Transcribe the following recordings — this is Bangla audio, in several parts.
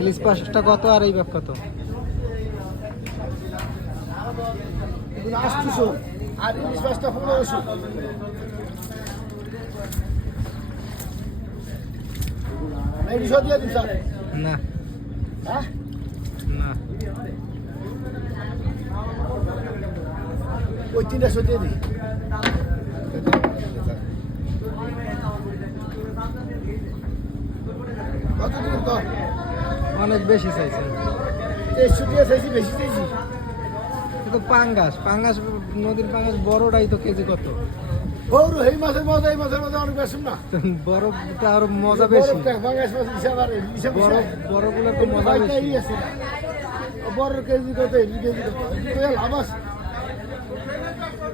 ইলিশ পাঁচটা কত আর এই ব্যাগ কত? 800 আর ইলিশ মাছটা 1500। ইলিশ দিয়ে দিন স্যার। না হ্যাঁ না, ওই 300 দিয়ে দিই। কত দিন তো অনেক বেশি চাইছেন। 100 দিয়ে চাইছি, বেশি চাইছি। কিন্তু পাঙ্গাস পাঙ্গাস নদীর পাঙ্গাস বড়টাই তো কেজি কত? বড় এই মাছের মজা, এই মাছের মজা অনেক বেশি না। বড়টা আরো মজা বেশি। বাংলাদেশ মাছ হিসাব আর হিসাব বড়গুলো তো মজা বেশি। বড় কেজি কত, কেজি কত লাভ আছে।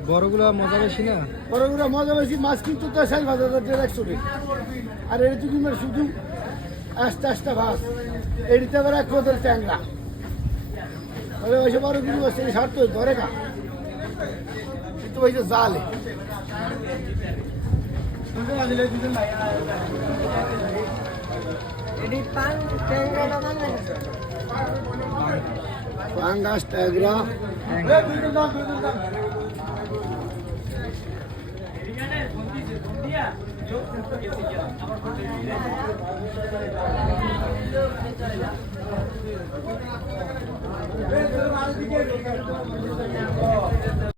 বড়গুলো মজা বেশি না? বড়গুলো মজা বেশি। মাছ কিন্তু তো 4,000 টাকা 100 আর এটা তুমি শুধু আস্তে ভাস, এটিতে আবার 1 পদের ট্যাংরা। তাহলে ওই সব বড় কিন্তু আছে স্বার্থ ধরে না, কিন্তু ওই যে জালে পাঙ্গাস ট্যাংরা।